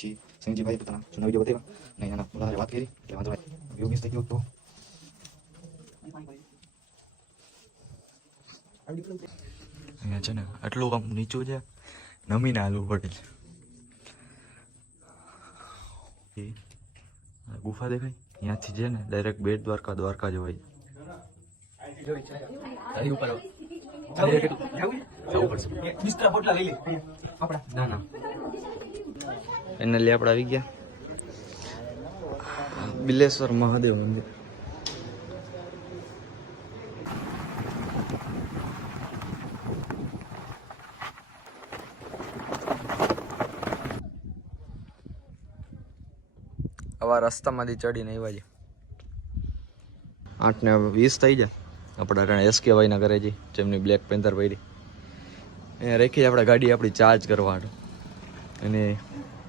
પછી સિંહજીભાઈ પોતાના જૂના વિડીયો બતાવ્યા અને એના મુલાકાતે વાત કરી એટલે વાંધો નહીં વ્યૂ મિસ થઈ ગયો તો અહીંયા છે ને આટલું આમ નીચું છે નમીને હાલવું પડે છે ગુફા દેખાય અહીંયાથી છે ને ડાયરેક્ટ બેટ દ્વારકા જવાય ફાઇનલી આપણે આવી ગયા બિલેશ્વર મહાદેવ મંદિર. આવા રસ્તામાંથી ચડીને આવ્યા છે 8:20 થઈ જાય. આપણા SK ભાઈના ઘરે જઈ જેમની બ્લેક પેન્થર પડી અહીંયા રાખી આપણે ગાડી આપણી ચાર્જ કરવા અને